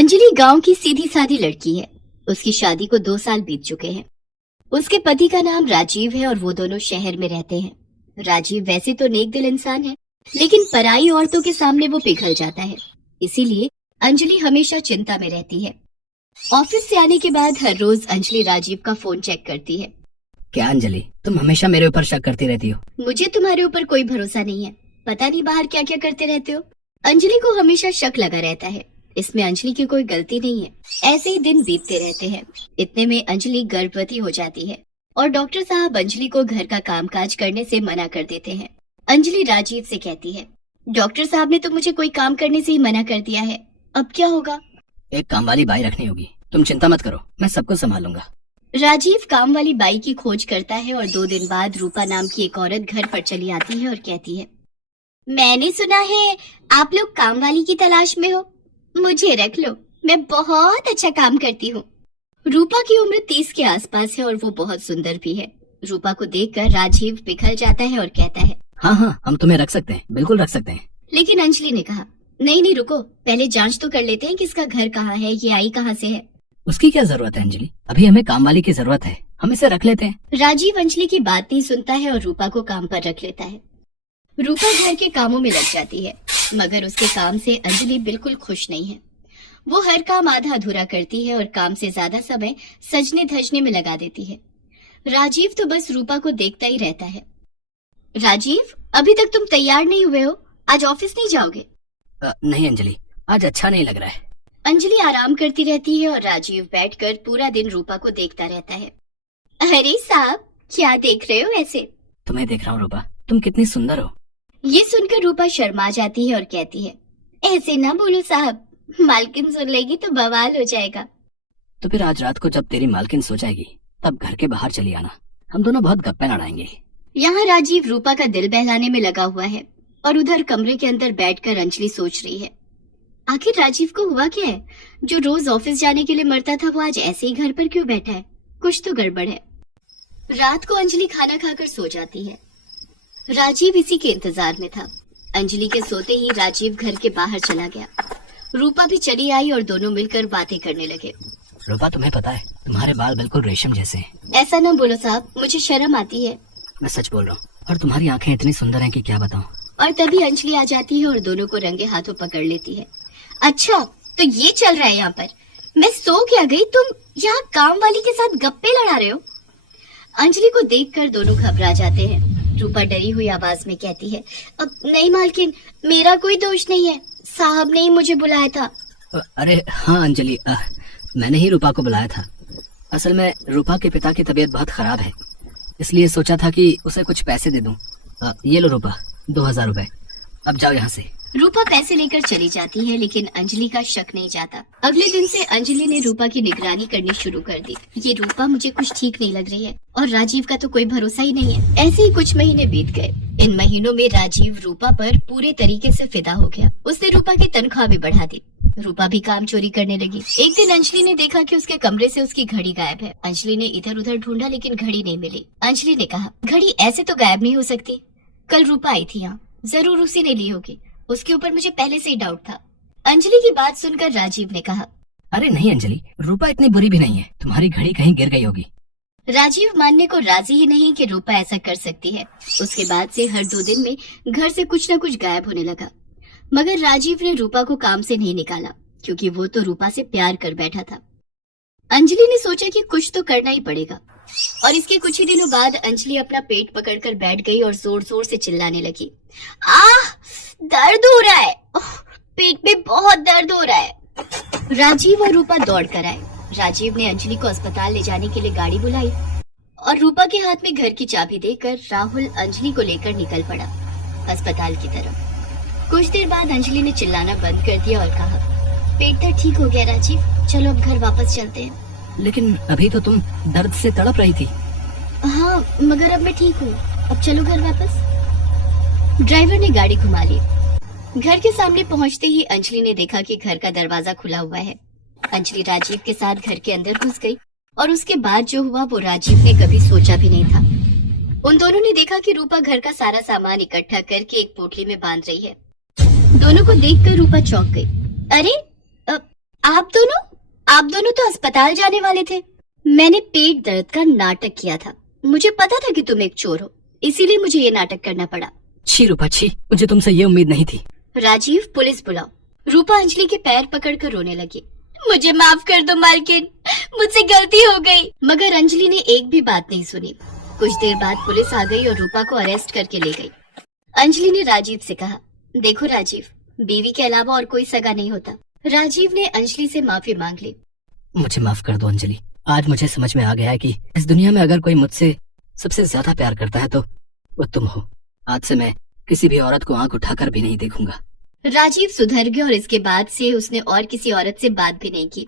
अंजलि गांव की सीधी सादी लड़की है। उसकी शादी को 2 साल बीत चुके हैं। उसके पति का नाम राजीव है और वो दोनों शहर में रहते हैं। राजीव वैसे तो नेक दिल इंसान है, लेकिन पराई औरतों के सामने वो पिघल जाता है। इसीलिए अंजलि हमेशा चिंता में रहती है। ऑफिस से आने के बाद हर रोज अंजलि राजीव का फोन चेक करती है। क्या अंजलि, तुम हमेशा मेरे ऊपर शक करती रहती हो? मुझे तुम्हारे ऊपर कोई भरोसा नहीं है। पता नहीं बाहर क्या क्या करते रहते हो। अंजलि को हमेशा शक लगा रहता है। इसमें अंजलि की कोई गलती नहीं है। ऐसे ही दिन बीतते रहते हैं। इतने में अंजलि गर्भवती हो जाती है और डॉक्टर साहब अंजलि को घर का कामकाज करने से मना कर देते हैं। अंजलि राजीव से कहती है, डॉक्टर साहब ने तो मुझे कोई काम करने से ही मना कर दिया है, अब क्या होगा? एक काम वाली बाई रखनी होगी। तुम चिंता मत करो, मैं सब कुछ संभालूंगा। राजीव काम वाली बाई की खोज करता है और 2 दिन बाद रूपा नाम की एक औरत घर पर चली आती है और कहती है, मैंने सुना है आप लोग काम वाली की तलाश में हो, मुझे रख लो, मैं बहुत अच्छा काम करती हूँ। रूपा की उम्र 30 के आसपास है और वो बहुत सुंदर भी है। रूपा को देखकर राजीव पिघल जाता है और कहता है, हाँ, हम तुम्हें रख सकते हैं, बिल्कुल रख सकते हैं। लेकिन अंजलि ने कहा, नहीं रुको, पहले जांच तो कर लेते हैं कि इसका घर कहाँ है, ये आई कहाँ से है। उसकी क्या जरूरत है अंजलि, अभी हमें काम वाली की जरूरत है, हम इसे रख लेते हैं। राजीव अंजलि की बात नहीं सुनता है और रूपा को काम पर रख लेता है। रूपा घर के कामों में लग जाती है, मगर उसके काम से अंजलि बिल्कुल खुश नहीं है। वो हर काम आधा अधूरा करती है और काम से ज्यादा समय सजने धजने में लगा देती है। राजीव तो बस रूपा को देखता ही रहता है। राजीव, अभी तक तुम तैयार नहीं हुए हो, आज ऑफिस नहीं जाओगे? नहीं अंजलि, आज अच्छा नहीं लग रहा है। अंजलि आराम करती रहती है और राजीव बैठकर पूरा दिन रूपा को देखता रहता है। अरे साहब, क्या देख रहे हो ऐसे? तुम्हें देख रहा हूँ रूपा, तुम कितनी सुंदर हो। ये सुनकर रूपा शर्मा जाती है और कहती है, ऐसे ना बोलो साहब, मालकिन सुन लेगी तो बवाल हो जाएगा। तो फिर आज रात को जब तेरी मालकिन सो जाएगी तब घर के बाहर चली आना, हम दोनों बहुत गप्पे लड़ाएंगे। यहाँ राजीव रूपा का दिल बहलाने में लगा हुआ है और उधर कमरे के अंदर बैठकर अंजलि सोच रही है, आखिर राजीव को हुआ क्या है? जो रोज ऑफिस जाने के लिए मरता था वो आज ऐसे ही घर पर क्यों बैठा है? कुछ तो गड़बड़ है। रात को अंजलि खाना खाकर सो जाती है। राजीव इसी के इंतजार में था। अंजलि के सोते ही राजीव घर के बाहर चला गया। रूपा भी चली आई और दोनों मिलकर बातें करने लगे। रूपा, तुम्हें पता है तुम्हारे बाल बिल्कुल रेशम जैसे हैं। ऐसा न बोलो साहब, मुझे शर्म आती है। मैं सच बोल रहा हूँ, और तुम्हारी आंखें इतनी सुंदर हैं कि क्या बताऊँ। और तभी अंजलि आ जाती है और दोनों को रंगे हाथों पकड़ लेती है। अच्छा, तो ये चल रहा है यहाँ पर? मैं सो क्या गई, तुम यहाँ काम वाली के साथ गप्पे लड़ा रहे हो? अंजलि को देखकर दोनों घबरा जाते हैं। रूपा डरी हुई आवाज में कहती है, अब नहीं मालकिन, मेरा कोई दोष नहीं है, साहब ने ही मुझे बुलाया था। अरे हाँ अंजलि, मैंने ही रूपा को बुलाया था। असल में रूपा के पिता की तबीयत बहुत खराब है, इसलिए सोचा था कि उसे कुछ पैसे दे दूं। ये लो रूपा, 2000 रुपए, अब जाओ यहाँ से। रूपा पैसे लेकर चली जाती है, लेकिन अंजलि का शक नहीं जाता। अगले दिन से अंजलि ने रूपा की निगरानी करनी शुरू कर दी। ये रूपा मुझे कुछ ठीक नहीं लग रही है और राजीव का तो कोई भरोसा ही नहीं है। ऐसे ही कुछ महीने बीत गए। इन महीनों में राजीव रूपा पर पूरे तरीके से फिदा हो गया। उसने रूपा की तनख्वाह भी बढ़ा दी। रूपा भी काम चोरी करने लगी। एक दिन अंजलि ने देखा कि उसके कमरे से उसकी घड़ी गायब है। अंजलि ने इधर उधर ढूंढा, लेकिन घड़ी नहीं मिली। अंजलि ने कहा, घड़ी ऐसे तो गायब नहीं हो सकती, कल रूपा आई थी यहाँ, जरूर उसी ने ली होगी, उसके ऊपर मुझे पहले से ही डाउट था। अंजलि की बात सुनकर राजीव ने कहा, अरे नहीं अंजलि, रूपा इतनी बुरी भी नहीं है, तुम्हारी घड़ी कहीं गिर गई होगी। राजीव मानने को राजी ही नहीं कि रूपा ऐसा कर सकती है। उसके बाद से हर 2 दिन में घर से कुछ न कुछ गायब होने लगा। मगर राजीव ने रूपा को काम से नहीं निकाला, क्योंकि वो तो रूपा से प्यार कर बैठा था। अंजलि ने सोचा कि कुछ तो करना ही पड़ेगा, और इसके कुछ ही दिनों बाद अंजलि अपना पेट पकड़कर बैठ गई और जोर जोर से चिल्लाने लगी, आह, दर्द हो रहा है, पेट में बहुत दर्द हो रहा है। राजीव और रूपा दौड़ कर आए। राजीव ने अंजलि को अस्पताल ले जाने के लिए गाड़ी बुलाई और रूपा के हाथ में घर की चाबी देकर राहुल अंजलि को लेकर निकल पड़ा अस्पताल की तरफ। कुछ देर बाद अंजलि ने चिल्लाना बंद कर दिया और कहा, पेट तो ठीक हो गया राजीव, चलो अब घर वापस चलते हैं। लेकिन अभी तो तुम दर्द से तड़प रही थी। हाँ, मगर अब मैं ठीक हूँ, अब चलो घर वापस। ड्राइवर ने गाड़ी घुमा ली। घर के सामने पहुंचते ही अंजलि ने देखा कि घर का दरवाजा खुला हुआ है। अंजलि राजीव के साथ घर के अंदर घुस गई और उसके बाद जो हुआ वो राजीव ने कभी सोचा भी नहीं था। उन दोनों ने देखा कि रूपा घर का सारा सामान इकट्ठा करके एक पोटली में बांध रही है। दोनों को देखकर रूपा चौंक गई। अरे, आप आप दोनों तो अस्पताल जाने वाले थे। मैंने पेट दर्द का नाटक किया था। मुझे पता था कि तुम एक चोर हो, इसीलिए मुझे ये नाटक करना पड़ा। छी रूपा छी, मुझे तुमसे ये उम्मीद नहीं थी। राजीव, पुलिस बुलाओ। रूपा अंजलि के पैर पकड़कर रोने लगी। मुझे माफ कर दो मालकिन, मुझसे गलती हो गई। मगर अंजलि ने एक भी बात नहीं सुनी। कुछ देर बाद पुलिस आ गई और रूपा को अरेस्ट करके ले गई। अंजलि ने राजीव से कहा, देखो राजीव, बीवी के अलावा और कोई सगा नहीं होता। राजीव ने अंजलि से माफी मांग ली। मुझे माफ कर दो अंजलि, आज मुझे समझ में आ गया है कि इस दुनिया में अगर कोई मुझसे सबसे ज्यादा प्यार करता है तो वो तुम हो। आज से मैं किसी भी औरत को आंख उठाकर भी नहीं देखूंगा। राजीव सुधर गया और इसके बाद से उसने और किसी औरत से बात भी नहीं की।